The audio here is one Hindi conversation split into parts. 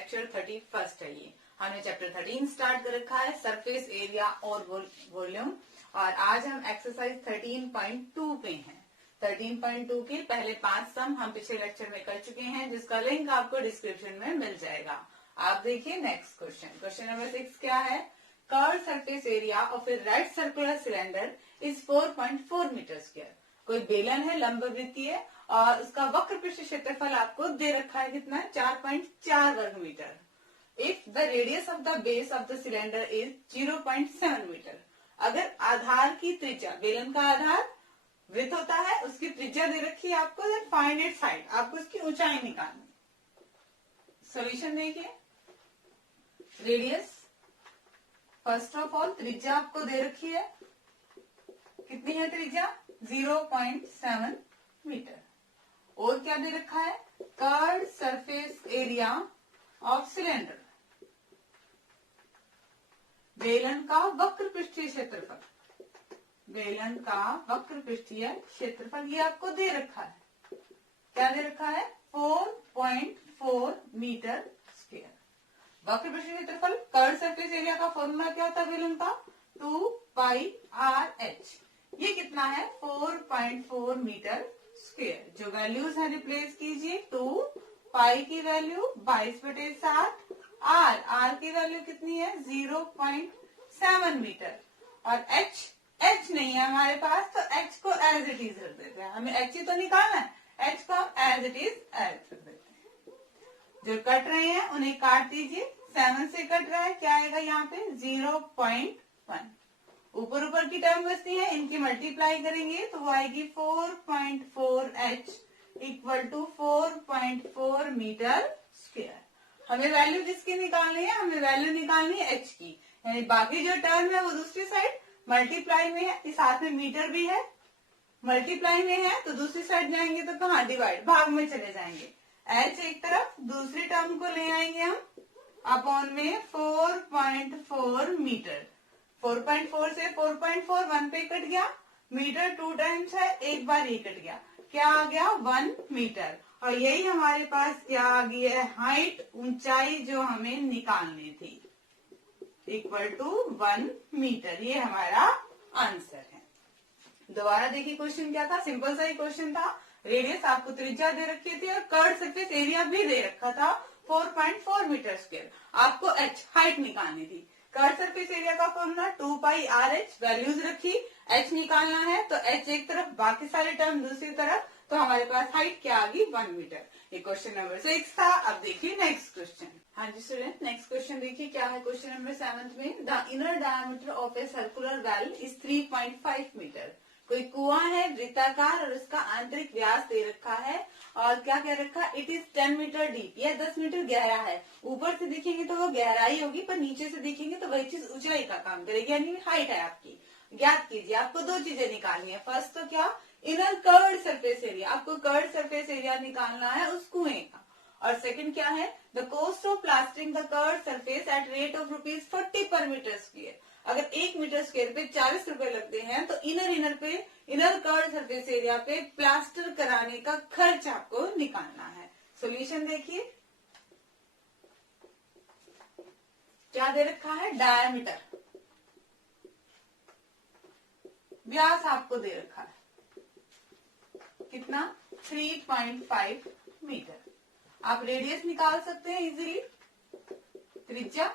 लेक्चर 31 है ये। हमने चैप्टर 13 स्टार्ट कर रखा है, सरफेस एरिया और वॉल्यूम, और आज हम एक्सरसाइज 13.2 पे हैं। 13.2 के पहले 5 सम हम पिछले लेक्चर में कर चुके हैं, जिसका लिंक आपको डिस्क्रिप्शन में मिल जाएगा। आप देखिए नेक्स्ट क्वेश्चन। क्वेश्चन नंबर 6 क्या है? Curved surface area of a right circular cylinder is 4.4 metre square. कोई बेलन है लंबवृत्तीय और उसका वक्र पृष्ठ क्षेत्रफल आपको दे रखा है कितना? 4.4 वर्ग metre. If the radius of the base of the cylinder is 0.7 metre. अगर आधार की त्रिज्या, बेलन का आधार वृत्त होता है, उसकी त्रिज्या दे रखी है आपको, देन फाइंड इट्स हाइट, आपको इसकी ऊंचाई निकालनी। सॉल्यूशन देखिए, रेडियस फर्स्ट ऑफ ऑल त्रिज्या आपको दे रखी है, कितनी है त्रिज्या? 0.7 मीटर। और क्या दे रखा है? Curved surface area of cylinder, बेलन का वक्र पृष्ठीय क्षेत्रफल, बेलन का वक्र पृष्ठीय क्षेत्रफल ये आपको दे रखा है। क्या दे रखा है? 4.4 मीटर स्क्वायर। वक्र पृष्ठीय क्षेत्रफल, कर्व सरफेस एरिया का फॉर्मूला क्या था बेलन का? 2 पाई आर एच। ये कितना है? 4.4 मीटर स्क्वायर। जो वैल्यूज है रिप्लेस कीजिए। 2 पाई की वैल्यू 22/7, आर की वैल्यू कितनी है? 0.7 मीटर। और एच नहीं है हमारे पास, तो एच को एज इट इज रख देते हैं। हमें एच ही तो निकालना है, एच को हम एज इट इज रख देते हैं। जो कट रहे हैं उन्हें काट दीजिए। 7 से कट रहा है, क्या आएगा यहाँ पे? 0.1। ऊपर की टर्म बचती है, इनकी मल्टीप्लाई करेंगे तो वो आएगी 4.4h equal to 4.4 metre square. हमें वैल्यू किसकी निकालनी है? हमें वैल्यू निकालनी है एच की, यानी बाकी जो टर्म है वो दूसरी साइड मल्टीप्लाई में है, साथ में मीटर भी है। मल्टीप्लाई में है तो दूसरी साइड जाएंगे तो कहाँ? डिवाइड, भाग में चले जाएंगे। एच एक तरफ, दूसरी टर्म को ले आएंगे हम अपॉन में 4.4 मीटर। 4.4 से 4.4 1 पे कट गया, मीटर 2 टाइम्स है, एक बार ये कट गया, क्या आ गया? 1 मीटर। और यही हमारे पास क्या आ गई है? हाइट, ऊंचाई जो हमें निकालनी थी, इक्वल टू 1 मीटर। ये हमारा आंसर है। दोबारा देखिए क्वेश्चन क्या था, सिंपल सा ही क्वेश्चन था। रेडियस आपको त्रिज्या दे रखी थी और कर्व सरफेस एरिया भी दे रखा था 4.4 मीटर स्क्वायर। आपको एच हाइट निकालनी थी। कर्व सरफेस एरिया का formula 2 pi R H, values रखी, एच निकालना है तो एच एक तरफ, बाकी सारे टर्म दूसरी तरफ, तो हमारे पास हाइट क्या आ गई? 1 मीटर। ये क्वेश्चन नंबर 6 था। अब देखिए नेक्स्ट क्वेश्चन। हाँ जी स्टूडेंट, नेक्स्ट क्वेश्चन देखिए क्या है। क्वेश्चन नंबर 7 में, the inner diameter of a circular well is 3.5 metre. कोई कुआं है वृत्ताकार और उसका आंतरिक व्यास दे रखा है, और क्या कह रखा है? इट इज 10 मीटर डीप, यह 10 मीटर गहरा है। ऊपर से देखेंगे तो वो गहराई होगी, पर नीचे से देखेंगे तो वही चीज ऊंचाई का काम करेगी, यानी हाइट है आपकी। ज्ञात कीजिए। आपको 2 चीजें निकालनी है। फर्स्ट तो क्या? इनर कर्व्ड सरफेस एरिया, आपको कर्व्ड सरफेस एरिया निकालना है उस कुएं का। और सेकंड क्या है? The cost of plastering the curved surface at rate of ₹40 पर मीटर स्क्वायर। अगर 1 मीटर स्क्वायर पे 40 रुपए लगते हैं, तो इनर कर्व्ड सरफेस एरिया पे प्लास्टर कराने का खर्च आपको निकालना है। सॉल्यूशन देखिए, क्या दे रखा है? डायमीटर, व्यास आपको दे रखा है कितना? 3.5 मीटर। आप रेडियस निकाल सकते हैं इजीली। त्रिज्या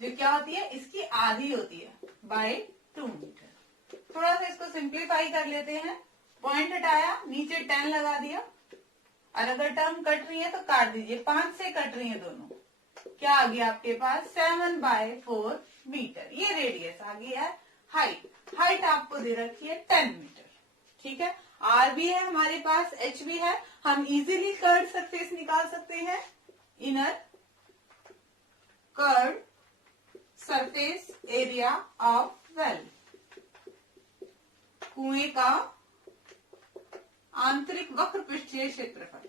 जो क्या होती है? इसकी आधी होती है, बाय 2 मीटर। थोड़ा सा इसको सिंप्लीफाई कर लेते हैं। पॉइंट हटाया, नीचे 10 लगा दिया, और अगर टर्म कट रही है तो काट दीजिए। 5 से कट रही है दोनों, क्या आ गया आपके पास? 7/4 मीटर। ये रेडियस आ गई है। हाइट आपको दे रखी है 10 मीटर। ठीक है, आर भी है हमारे पास, एच भी है। हम इजीली कर्व्ड सरफेस निकाल सकते हैं। Inner curved surface area of well, कुएं का आंतरिक वक्र पृष्ठीय क्षेत्रफल,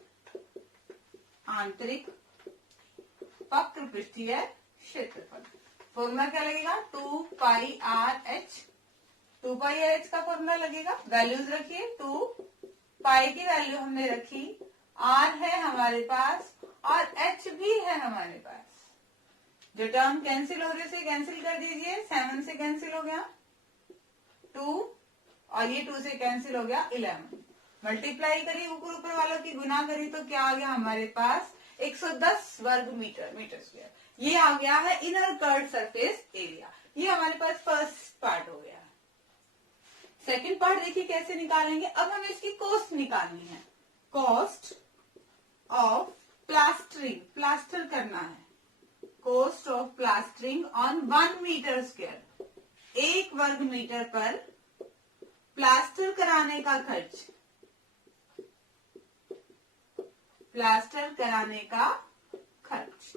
आंतरिक वक्र पृष्ठीय क्षेत्रफल। फॉर्मूला क्या लगेगा? 2 pi R H. 2 pi R H का फॉर्मूला लगेगा। वैल्यूज रखिए, 2 पाई की वैल्यू हमने रखी, आर है हमारे पास, और एच भी है हमारे पास। जो टर्म कैंसिल हो रहे उसे कैंसिल कर दीजिए, 7 से कैंसिल हो गया 2 और ये 2 से कैंसिल हो गया 11। मल्टीप्लाई करी ऊपर ऊपर वालों की गुना करी तो क्या आ गया हमारे पास 110 वर्ग मीटर स्क्वायर। ये आ गया है इनर कर्व्ड सरफेस एरिया। ये हमारे पास फर्स्ट पार्ट हो गया। सेकंड पार्ट देखिए कैसे निकालेंगे। अब हमें इसकी कॉस्ट निकालनी है। कॉस्ट ऑफ प्लास्टरिंग, प्लास्टर करना है। Cost of plastering on 1 metre square, 1 वर्ग मीटर पर प्लास्टर कराने का खर्च, प्लास्टर कराने का खर्च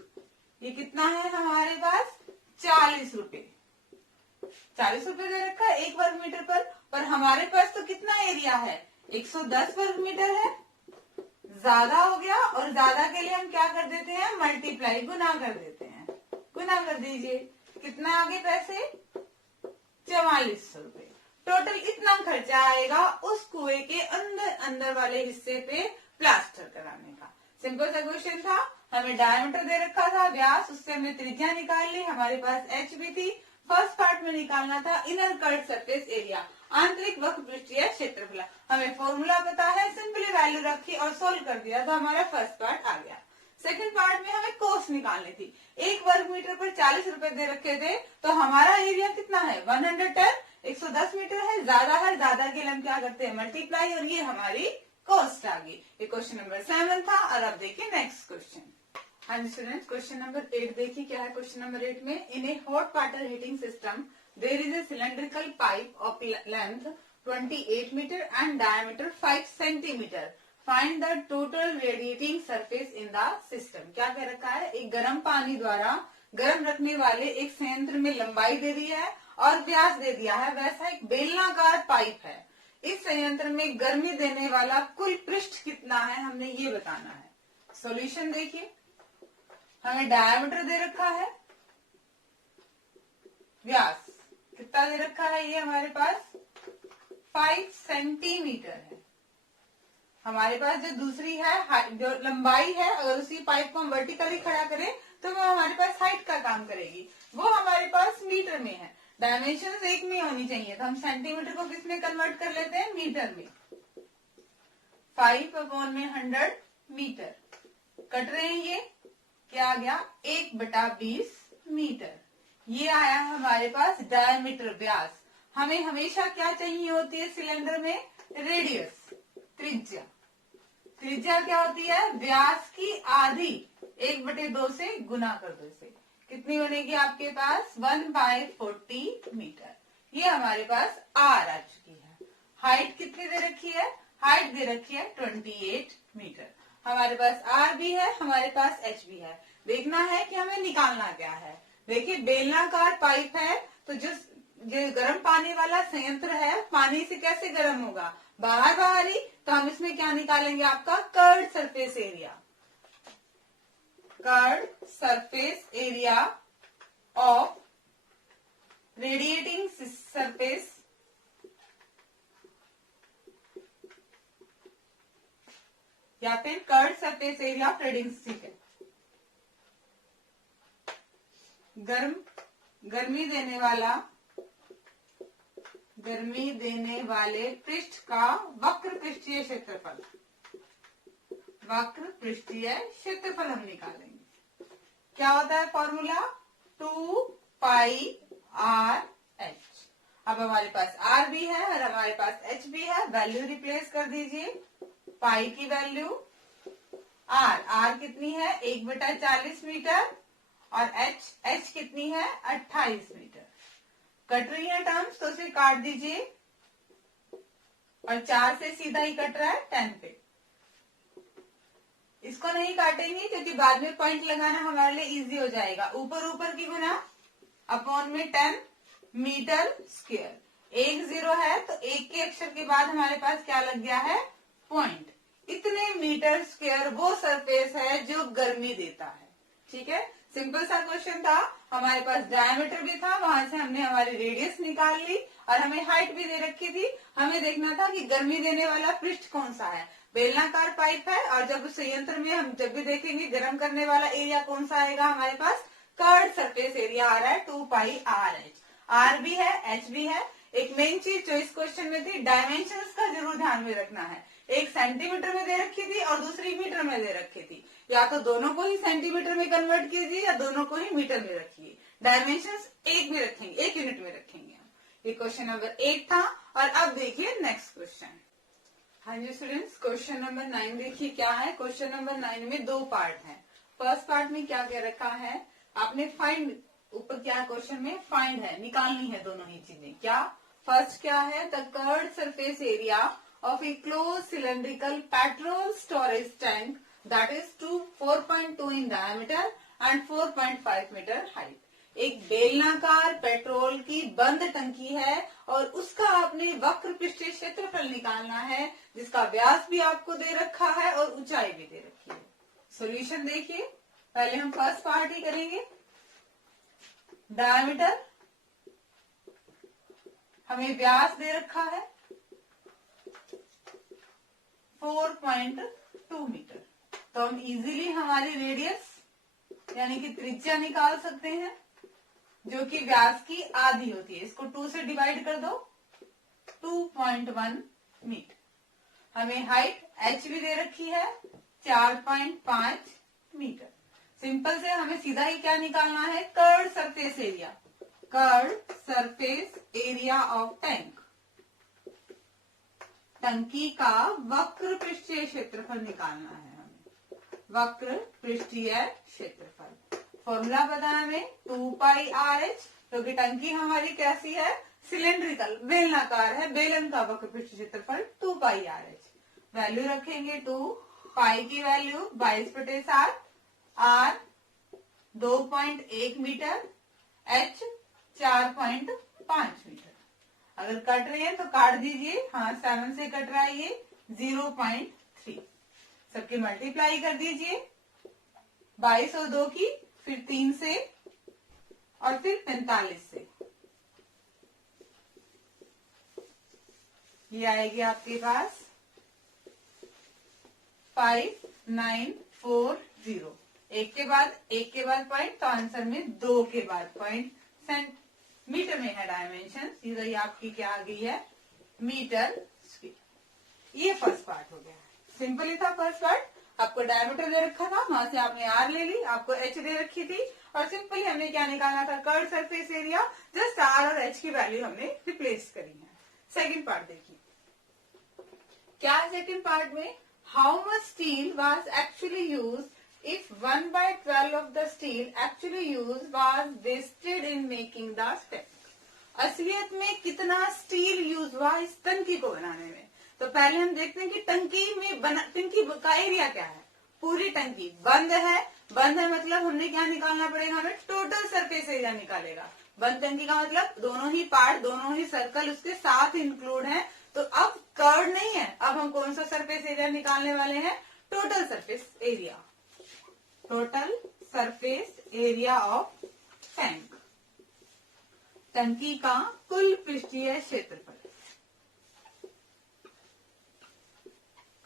ये कितना है हमारे पास 40 रुपए। 40 रुपए दे रखा है 1 वर्ग मीटर पर हमारे पास तो कितना एरिया है 110 वर्ग मीटर है। ज्यादा हो गया और ज्यादा के लिए हम क्या कर देते हैं मल्टीप्लाई, गुना कर देते हैं। गुना कर दीजिए, कितना आगे पैसे 4400 रुपए। टोटल इतना खर्चा आएगा उस कुएं के अंदर वाले हिस्से पे प्लास्टर कराने का। सिंपल सा क्वेश्चन था। हमें डायमीटर दे रखा था व्यास, उससे हमने त्रिज्या निकाल ली। हमारे पास एच भी थी। फर्स्ट पार्ट में निकालना था इनर कर्व्ड सरफेस एरिया, आंतरिक वक्र पृष्ठीय क्षेत्रफल। हमें फॉर्मूला पता है, सिंपली वैल्यू रखी और सोल्व कर दिया तो हमारा फर्स्ट पार्ट आ गया। सेकंड पार्ट में हमें कॉस्ट निकालनी थी। 1 वर्ग मीटर पर 40 रुपए दे रखे थे तो हमारा एरिया कितना है 110, 110 मीटर है। ज्यादा के लिए हम क्या करते हैं मल्टीप्लाई, और ये हमारी कॉस्ट आ गई। ये क्वेश्चन नंबर 7 था। और अब देखिए नेक्स्ट क्वेश्चन। हाँ जी स्टूडेंट्स, क्वेश्चन नंबर 8 देखिए क्या है। क्वेश्चन नंबर 8 में in a hot water heating system there is a cylindrical pipe of length 28 metre and diameter 5 centimetre. Find the total radiating surface in the system. क्या कह रखा है, एक गर्म पानी द्वारा गर्म रखने वाले एक संयंत्र में लंबाई दे दी है और व्यास दे दिया है। वैसा एक बेलनाकार पाइप है। इस संयंत्र में गर्मी देने वाला कुल पृष्ठ कितना है हमने ये बताना है। सॉल्यूशन देखिए, हमें डायमीटर दे रखा है, व्यास कितना दे रखा है, ये हमारे पास 5 सेंटीमीटर है। हमारे पास जो दूसरी है जो लंबाई है, अगर उसी पाइप को हम वर्टिकली खड़ा करें तो वो हमारे पास हाइट का काम करेगी, वो हमारे पास मीटर में है। डायमेंशन एक में होनी चाहिए तो हम सेंटीमीटर को किस में कन्वर्ट कर लेते हैं मीटर में। 5/100 मीटर कट रहे हैं, ये क्या आ गया 1/20 मीटर। ये आया हमारे पास डायमीटर व्यास। हमें हमेशा क्या चाहिए होती है सिलेंडर में, रेडियस, त्रिज्या। त्रिज्या क्या होती है व्यास की आधी, 1/2 से गुना कर दो इसे, कितनी बनेगी आपके पास 1/40 मीटर। ये हमारे पास आर आ चुकी है। हाइट कितनी दे रखी है, हाइट दे रखी है 28 मीटर। हमारे पास आर भी है, हमारे पास एच भी है। देखना है कि हमें निकालना क्या है। देखिए बेलनाकार पाइप है तो जो गर्म पानी वाला संयंत्र है पानी से कैसे गर्म होगा, बाहर ही। तो हम इसमें क्या निकालेंगे आपका curved surface area, curved surface area of radiating surface या फिर curved surface area of radiating surface. गर्मी देने वाले पृष्ठ का वक्र पृष्ठीय क्षेत्रफल, वक्र पृष्ठीय क्षेत्रफल हम निकालेंगे। क्या होता है फॉर्मूला 2πRh। अब हमारे पास R भी है और हमारे पास H भी है। वैल्यू रिप्लेस कर दीजिए, पाई की वैल्यू R कितनी है 1/40 मीटर और H कितनी है 28 मीटर। कट रही है टर्म्स तो उसे काट दीजिए और 4 से सीधा ही कट रहा है 10 पे। इसको नहीं काटेंगे क्योंकि बाद में पॉइंट लगाना हमारे लिए इजी हो जाएगा। ऊपर की गुना अपॉन में 10 मीटर स्क्वायर। 1 0 है तो 1 के अक्षर के बाद हमारे पास क्या लग गया है पॉइंट। इतने मीटर स्क्वायर वो सरफेस है जो गर्मी देता है। ठीक है, सिंपल सा क्वेश्चन था। हमारे पास डायमीटर भी था, वहां से हमने हमारी रेडियस निकाल ली और हमें हाइट भी दे रखी थी। हमें देखना था कि गर्मी देने वाला पृष्ठ कौन सा है। बेलनाकार पाइप है और जब उस संयंत्र में हम जब भी देखेंगे गर्म करने वाला एरिया कौन सा आएगा हमारे पास, कर्ड सरफेस एरिया आ रहा है 2 पाई आर एच। आर भी है एच भी है। एक मेन चीज जो इस क्वेश्चन में थी, डायमेंशंस का जरूर ध्यान में रखना है। एक सेंटीमीटर में दे रखी थी और दूसरी मीटर में दे रखी थी, या तो दोनों को ही सेंटीमीटर में कन्वर्ट कीजिए या दोनों को ही मीटर में रखिए। डायमेंशंस एक में रखेंगे, एक यूनिट में रखेंगे हम। ये क्वेश्चन नंबर 8 था। और अब देखिए नेक्स्ट क्वेश्चन। हाँ जी स्टूडेंट्स, क्वेश्चन नंबर 9 देखिए क्या है। क्वेश्चन नंबर 9 में 2 पार्ट है। फर्स्ट पार्ट में क्या क्या रखा है, आपने फाइंड, ऊपर क्या क्वेश्चन में फाइंड है, निकालनी है दोनों ही चीजें। क्या फर्स्ट क्या है, the curved surface area of a closed cylindrical petrol storage tank that is 4.2 in diameter and 4.5 metre height. एक बेलनाकार पेट्रोल की बंद टंकी है और उसका आपने वक्र पृष्ठीय क्षेत्रफल निकालना है, जिसका व्यास भी आपको दे रखा है और ऊंचाई भी दे रखी है। सॉल्यूशन देखिए, पहले हम फर्स्ट पार्ट ही करेंगे। डायमीटर हमें व्यास दे रखा है 4.2 मीटर, तो हम इजीली हमारी रेडियस यानी कि त्रिज्या निकाल सकते हैं, जो कि व्यास की आधी होती है। इसको 2 से डिवाइड कर दो, 2.1 मीटर। हमें हाइट h भी दे रखी है 4.5 मीटर। सिंपल से हमें सीधा ही क्या निकालना है, curved surface area, curved surface area of tank. टंकी का वक्र पृष्ठीय क्षेत्रफल निकालना है हमें, वक्र पृष्ठीय क्षेत्रफल। फॉर्मूला पता है हमें 2 पाई आर एच, क्योंकि टंकी हमारी कैसी है, सिलेंड्रिकल बेलनाकार है, बेलन का वक्र पृष्ठीय क्षेत्रफल 2 पाई आर एच। वैल्यू रखेंगे 2, पाई की value 22/7, r 2.1 metre, h 4.5 metre. अगर कट रहे हैं तो काट दीजिए, हाँ 7 से कट रहा है ये 0.3, सबके मल्टीप्लाई कर दीजिए 22 और 2 की, फिर 3 से और फिर 45 से, ये आएगी आपके पास 5940। एक के बाद पॉइंट, तो आंसर में 2 के बाद पॉइंट मीटर में है डायमेंशन, सीधा ही आपकी क्या आ गई है, मीटर स्क्वायर। ये फर्स्ट पार्ट हो गया। सिंपल ही था फर्स्ट पार्ट। आपको डायमीटर दे रखा था, वहां से आपने आर ले ली, आपको एच दे रखी थी और सिंपली हमने क्या निकालना था, curved surface area. Just r और एच की वैल्यू हमने रिप्लेस करी है। सेकंड पार्ट देखिए क्या है सेकंड पार्ट में, how much steel was actually used if 1/12 of the steel actually used was wasted in making the tank। असलियत में कितना स्टील यूज हुआ इस टंकी को बनाने में। तो पहले हम देखते हैं कि टंकी का एरिया क्या है। पूरी टंकी बंद है, मतलब हमने क्या निकालना पड़ेगा, हमें टोटल सरफेस एरिया निकालेगा। बंद टंकी का मतलब दोनों ही पार्ट, दोनों ही सर्कल उसके साथ इंक्लूड है। तो अब कर्व नहीं है, अब हम कौन सा सरफेस एरिया निकालने वाले हैं, total surface area, total surface area of tank, टंकी का कुल पृष्ठीय क्षेत्रफल।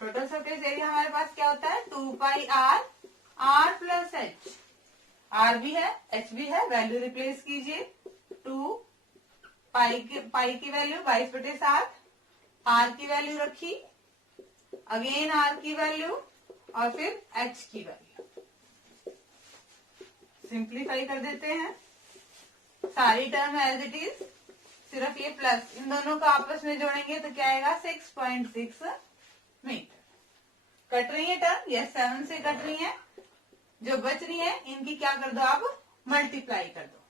टोटल सरफेस एरिया हमारे पास क्या होता है, 2 pi R, R plus H, R भी है एच भी है, वैल्यू रिप्लेस कीजिए 2 पाई की वैल्यू 22/7, आर की वैल्यू रखी, अगेन आर की वैल्यू और फिर एच की वैल्यू। सिंप्लीफाई कर देते हैं, सारी टर्म एज इट इज, सिर्फ ये प्लस, इन दोनों को आपस में जोड़ेंगे तो क्या आएगा 6.6 मीटर। कट रही है टर्म, यस 7 से कट रही है, जो बच रही है इनकी क्या कर दो आप, मल्टीप्लाई कर दो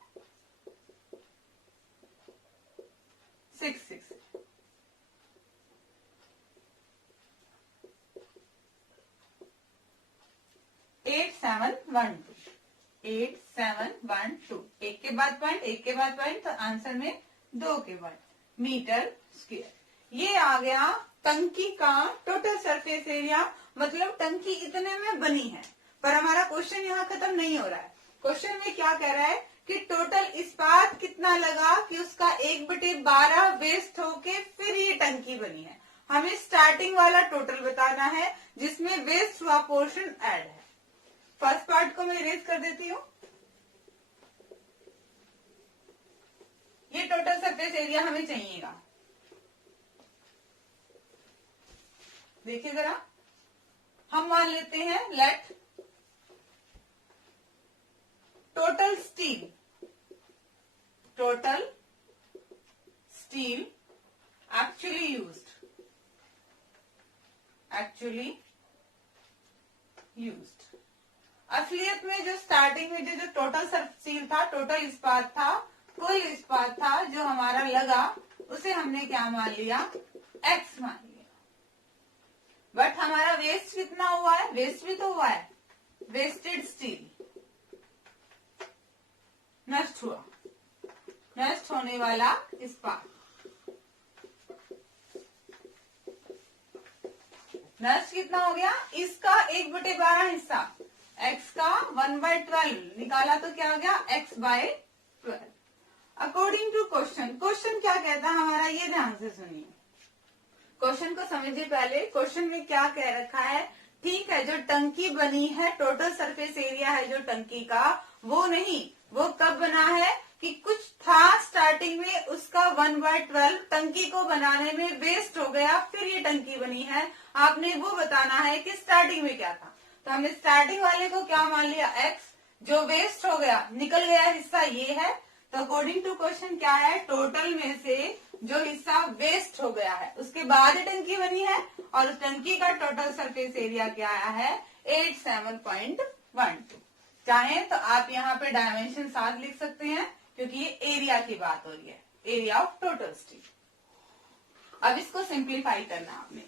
6 8712, 8712, एक के बाद पॉइंट, तो आंसर में 2 के बाद मीटर स्क्वायर। ये आ गया टंकी का टोटल सरफेस एरिया, मतलब टंकी इतने में बनी है। पर हमारा क्वेश्चन यहाँ खत्म नहीं हो रहा है। क्वेश्चन में क्या कह रहा है कि टोटल इस्पात कितना लगा कि उसका 1/12 वेस्ट होके फिर ये टंकी बनी है। हमें स्टार्टिंग वाला टोटल बताना है जिसमें वेस्ट हुआ पोर्शन ऐड है। फर्स्ट पार्ट को मैं इरेज कर देती हूँ। ये टोटल सरफेस एरिया हमें चाहिएगा। देखिए जरा, हम मान लेते हैं let total steel actually used असलियत में जो स्टार्टिंग में जो टोटल स्टील था, टोटल इस्पात था, कुल इस्पात था जो हमारा लगा, उसे हमने क्या मान लिया, एक्स मान लिया। बट हमारा वेस्ट कितना हुआ है, वेस्ट भी तो हुआ है, वेस्टेड स्टील नष्ट हुआ, नष्ट होने वाला इस्पात, नष्ट कितना हो गया, इसका 1/12 हिस्सा, x का 1/12 निकाला तो क्या हो गया, x/12। According to question, question क्या कहता है हमारा, ये ध्यान से सुनिए। क्वेश्चन को समझिए पहले, क्वेश्चन में क्या कह रखा है। ठीक है, जो टंकी बनी है, टोटल सरफेस एरिया है जो टंकी का, वो नहीं, वो कब बना है कि कुछ था स्टार्टिंग में, उसका 1/12 टंकी को बनाने में वेस्ट हो गया, फिर ये टंकी बनी है। आपने वो बताना है कि स्टार्टिंग में क्या था। तो हमने स्टार्टिंग वाले को क्या मान लिया, एक्स, जो वेस्ट हो गया, निकल गया हिस्सा ये है। तो अकॉर्डिंग टू क्वेश्चन क्या है, टोटल में से जो हिस्सा वेस्ट हो गया है, उसके बाद टंकी बनी है, और उस टंकी का टोटल सरफेस एरिया क्या आया है, 87.12। चाहे तो आप यहाँ पे डायमेंशन 7 लिख सकते हैं, क्योंकि ये एरिया की बात हो रही है, एरिया ऑफ टोटल स्टील। अब इसको सिंप्लीफाई करना आपने,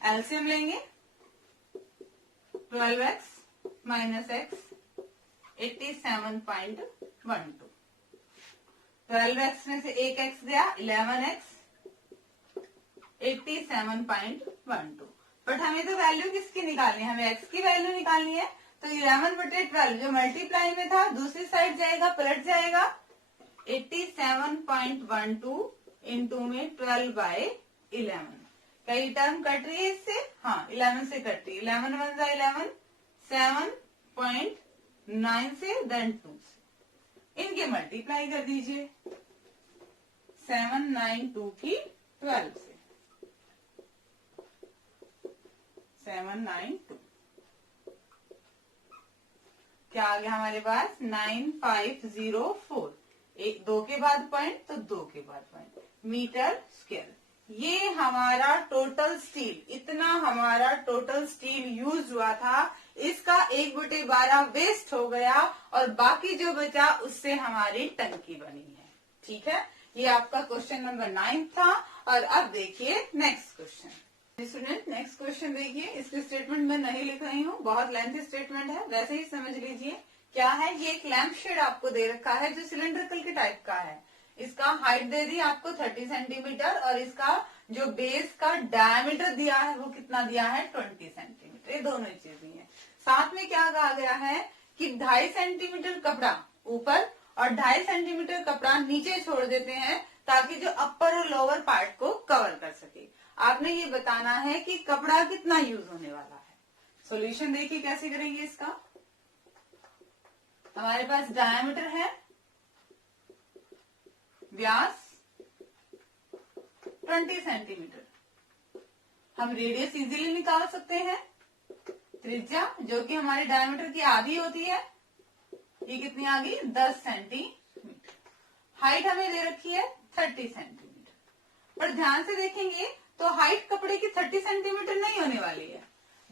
एलसीएम लेंगे, 12x माइनस x 87.12, 12x में से एक x गया, 11x 87.12। बट हमें तो वैल्यू किसकी निकालनी है, हमें x की वैल्यू निकालनी है। तो 11/12 जो मल्टीप्लाई में था दूसरी साइड जाएगा, पलट जाएगा, 87.12 इंटू में 12/11। कई टर्म कट रही है इससे, हाँ 11 से कट रही है, 11 1 जा 11, 7.9 से देन 2 से, इनके मल्टीप्लाई कर दीजिए, 792 की 12 से, 792 क्या आ गया हमारे पास, 9504, एक 2 के बाद पॉइंट तो 2 के बाद पॉइंट मीटर स्क्वायर। ये हमारा टोटल स्टील, इतना हमारा टोटल स्टील यूज हुआ था, इसका 1/12 वेस्ट हो गया, और बाकी जो बचा उससे हमारी टंकी बनी है। ठीक है, ये आपका क्वेश्चन नंबर 9 था। और अब देखिए next question. Student next question देखिए, इसके स्टेटमेंट मैं नहीं लिख रही हूँ, बहुत लेंथी स्टेटमेंट है, वैसे ही समझ लीजिए। क्या है, ये एक लैंप शेड आपको दे रखा है जो सिलेंड्रिकल के टाइप का है। इसका हाइट दे दी आपको 30 सेंटीमीटर, और इसका जो बेस का डायमीटर दिया है वो कितना दिया है, 20 सेंटीमीटर। ये दोनों ही चीजें हैं। साथ में क्या कहा गया है कि 2.5 सेंटीमीटर कपड़ा ऊपर और 2.5 सेंटीमीटर कपड़ा नीचे छोड़ देते हैं, ताकि जो अपर और लोअर पार्ट को कवर कर सके। आपने ये बताना है कि कपड़ा कितना यूज होने वाला है। सॉल्यूशन देखिए कैसे करेंगे इसका। हमारे पास डायमीटर है, व्यास 20 सेंटीमीटर, हम रेडियस इजीली निकाल सकते हैं। त्रिज्या जो कि हमारे डायमीटर की आधी होती है, ये कितनी आ गई, 10 सेंटीमीटर। हाइट हमें दे रखी है 30 सेंटीमीटर। पर ध्यान से देखेंगे तो हाइट कपड़े की 30 सेंटीमीटर नहीं होने वाली है।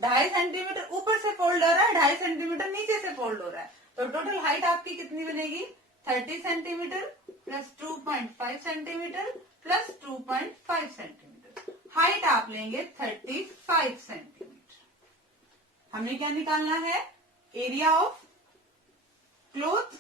2.5 सेंटीमीटर ऊपर से फोल्ड हो रहा है, 2.5 सेंटीमीटर नीचे से फोल्ड हो रहा है, तो टोटल हाइट आपकी कितनी बनेगी, 30 centimetre plus 2.5 centimetre plus 2.5 centimetre. Height आप लेंगे 35 सेंटीमीटर। हमने क्या निकालना है, एरिया ऑफ क्लोथ।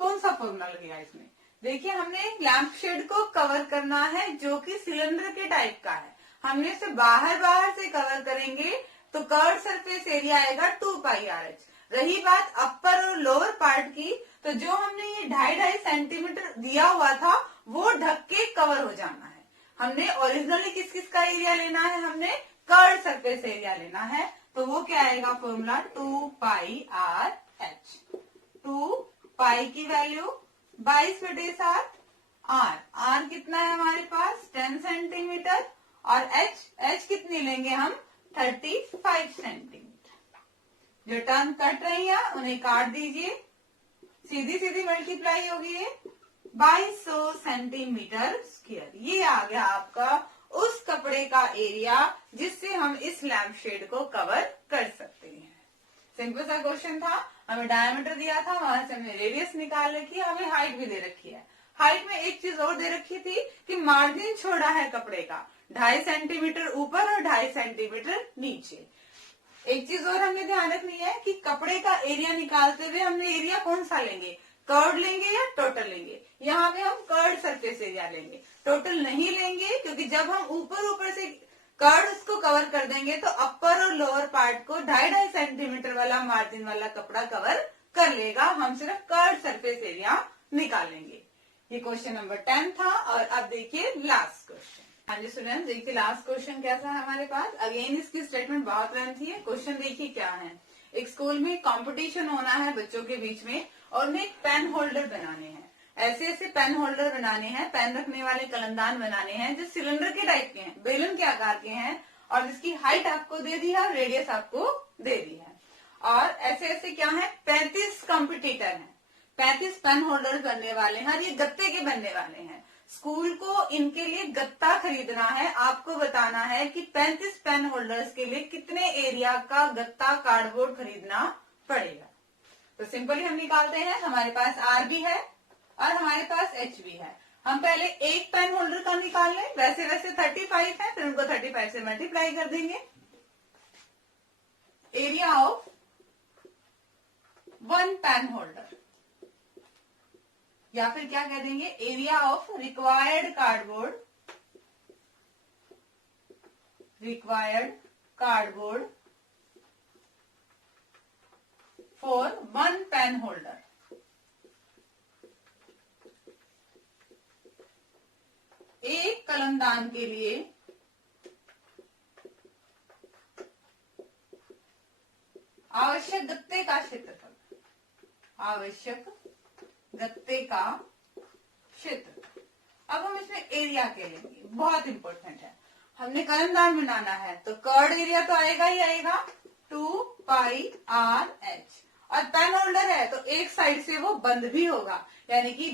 कौन सा फॉर्मूला लगेगा इसमें, देखिए हमने लैंप शेड को कवर करना है जो कि सिलेंडर के टाइप का है। हमने इसे बाहर से कवर करेंगे तो कर्व सरफेस एरिया आएगा 2πRH। रही बात अपर और लोअर पार्ट की, तो जो हमने ये 2.5 सेंटीमीटर दिया हुआ था वो ढक के कवर हो जाना है। हमने ओरिजिनली किस किस का एरिया लेना है, हमने कर्व सरफेस एरिया लेना है, तो वो क्या आएगा फॉर्मूला 2πr/h। 2π की वैल्यू 22/7 r। r कितना है हमारे पास 10 सेंटीमीटर और h कितनी लेंगे हम 35 सेंटीमीटर। जो टर्म कट रही है उन्हें काट दीजिए, सीधी सीधी मल्टीप्लाई होगी ये 2200 सेंटीमीटर स्क्वायर। ये आ गया आपका उस कपड़े का एरिया जिससे हम इस लैम्प शेड को कवर कर सकते हैं। सिंपल सा क्वेश्चन था, हमें डायमीटर दिया था, वहां से हमने रेडियस निकाल रखी है, हमें हाइट भी दे रखी है। हाइट में एक चीज और दे रखी थी कि मार्जिन छोड़ा है कपड़े का 2.5 सेंटीमीटर ऊपर और 2.5 सेंटीमीटर नीचे। एक चीज और हमें ध्यान रखनी है कि कपड़े का एरिया निकालते हुए हमने एरिया कौन सा लेंगे, कर्व लेंगे या टोटल लेंगे। यहाँ पे हम कर्व सरफेस एरिया लेंगे, टोटल नहीं लेंगे, क्योंकि जब हम ऊपर से कर्व उसको कवर कर देंगे तो अपर और लोअर पार्ट को 2.5 सेंटीमीटर वाला मार्जिन वाला कपड़ा कवर कर लेगा। हम सिर्फ कर्व सरफेस एरिया निकालेंगे। ये क्वेश्चन नंबर 10 था। और अब देखिए लास्ट क्वेश्चन। हाँ जी स्टूडेंट, देखिए लास्ट क्वेश्चन कैसा है हमारे पास। अगेन इसकी स्टेटमेंट बहुत लेंथी है। क्वेश्चन देखिए क्या है। एक स्कूल में कंपटीशन होना है बच्चों के बीच में और उन्हें पेन होल्डर बनाने हैं। ऐसे ऐसे पेन होल्डर बनाने हैं, पेन रखने वाले कलमदान बनाने हैं जो सिलेंडर के टाइप के हैं, बेलन के आकार के हैं, और जिसकी हाइट आपको दे दी है, रेडियस आपको दे दी है। और ऐसे ऐसे क्या है 35 कॉम्पिटिटर हैं, 35 पेन होल्डर बनने वाले हैं और ये गत्ते के बनने वाले हैं। स्कूल को इनके लिए गत्ता खरीदना है। आपको बताना है कि 35 पेन होल्डर्स के लिए कितने एरिया का गत्ता कार्डबोर्ड खरीदना पड़ेगा। तो सिंपली हम निकालते हैं। हमारे पास आर भी है और हमारे पास एच भी है। हम पहले एक पेन होल्डर का निकाल लें, वैसे वैसे 35 है, फिर उनको 35 से मल्टीप्लाई कर देंगे। एरिया ऑफ 1 पेन होल्डर, या फिर क्या कह देंगे area of required cardboard, for 1 pen holder. एक कलमदान के लिए आवश्यक गत्ते का क्षेत्रफल, आवश्यक गत्ते का क्षेत्र। अब हम इसमें एरिया के लेंगे, बहुत इंपॉर्टेंट है। हमने कलमदान बनाना है तो कर्ड एरिया तो आएगा ही आएगा 2πr/h। और पेन होल्डर है तो एक साइड से वो बंद भी होगा, यानी कि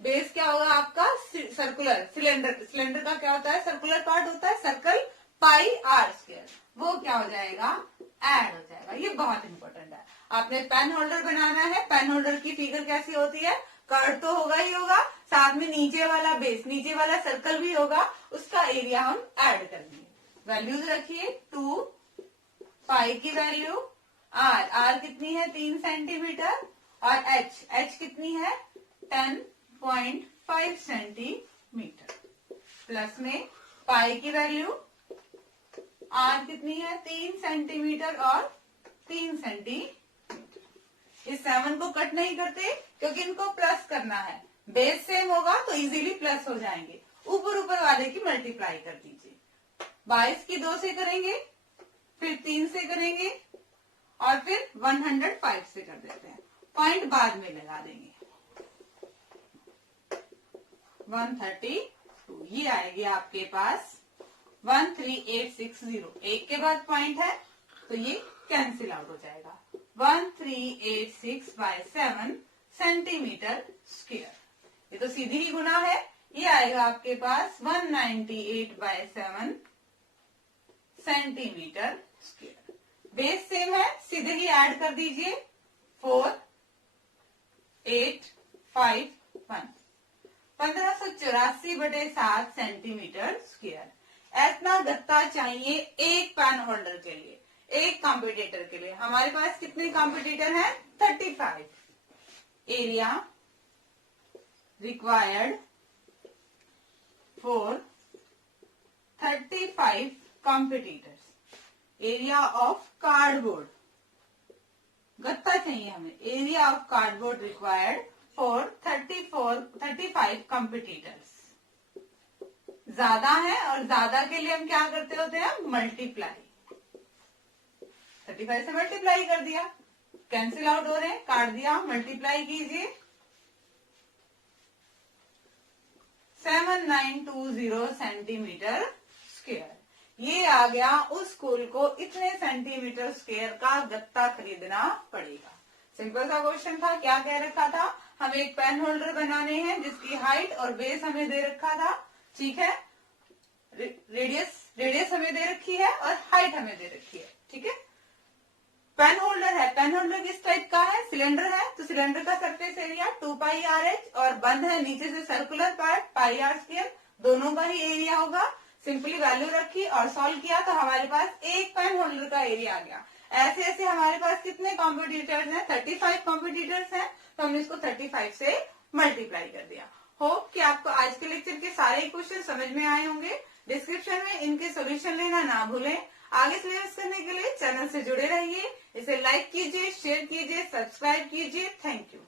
बेस क्या होगा आपका सर्कुलर। सिलेंडर का क्या होता है, सर्कुलर पार्ट होता है, सर्कल πr², वो क्या हो जाएगा ऐड हो जाएगा। ये बहुत इंपॉर्टेंट है। आपने पेन होल्डर बनाना है, पेन होल्डर की फिगर कैसी होती है, कर्व तो होगा ही होगा, साथ में नीचे वाला बेस, नीचे वाला सर्कल भी होगा, उसका एरिया हम ऐड करेंगे। वैल्यूज रखिए 2π की वैल्यू, आर कितनी है 3 सेंटीमीटर और एच कितनी है 10.5 सेंटीमीटर, प्लस में पाई की वैल्यू आर कितनी है 3 सेंटीमीटर और 3 सेंटीमीटर। इस 7 को कट नहीं करते क्योंकि इनको प्लस करना है। बेस सेम होगा तो इजीली प्लस हो जाएंगे। ऊपर वाले की मल्टीप्लाई कर दीजिए। 22 की 2 से करेंगे, फिर 3 से करेंगे और फिर 105 से कर देते हैं। पॉइंट बाद में लगा देंगे। 132 ये आएगी आपके पास 13860। एक के बाद पॉइंट है तो ये कैंसिल आउट हो जाएगा। 1386/7 सेंटीमीटर स्क्वायर। ये तो सीधी ही गुना है, ये आएगा आपके पास 198/7 सेंटीमीटर स्क्वायर। बेस सेम है, सीधे ही ऐड कर दीजिए 4851। 1584/7 सेंटीमीटर स्क्वायर। इतना गत्ता चाहिए एक पेन होल्डर के लिए, एक कॉम्पिटिटर के लिए। हमारे पास कितने कॉम्पिटिटर हैं 35। Area required for 35 competitors. Area of cardboard, गत्ता चाहिए हमें। Area of cardboard required for 35 competitors. ज्यादा है और ज्यादा के लिए हम क्या करते होते हैं, मल्टीप्लाई। 35 से मल्टीप्लाई कर दिया, कैंसिल आउट हो रहे हैं, काट दिया, मल्टीप्लाई कीजिए। 7920 सेंटीमीटर स्क्वायर। ये आ गया, उस स्कूल को इतने सेंटीमीटर स्क्वायर का गत्ता खरीदना पड़ेगा। सिंपल सा क्वेश्चन था। क्या कह रखा था, हमें एक पेन होल्डर बनाने हैं जिसकी हाइट और बेस हमें दे रखा था, ठीक है, रेडियस हमें दे रखी है और हाइट हमें दे रखी है, ठीक है। पेन होल्डर है, पेन होल्डर किस टाइप का है, सिलेंडर है, तो सिलेंडर का सरफेस एरिया 2πr(h) और बंद है नीचे से सर्कुलर पार्ट πr², दोनों का ही एरिया होगा। सिंपली वैल्यू रखी और सॉल्व किया तो हमारे पास एक पेन होल्डर का एरिया आ गया। ऐसे ऐसे हमारे पास कितने कॉम्पिटिटर्स हैं, 35 कॉम्पिटिटर्स हैं, तो हमने इसको 35 से मल्टीप्लाई कर दिया। होप कि आपको आज के लेक्चर के सारे क्वेश्चन समझ में आए होंगे। डिस्क्रिप्शन में इनके सॉल्यूशन लेना ना भूलें। आगे सिलेबस करने के लिए चैनल से जुड़े रहिए। इसे लाइक कीजिए, शेयर कीजिए, सब्सक्राइब कीजिए। Thank you.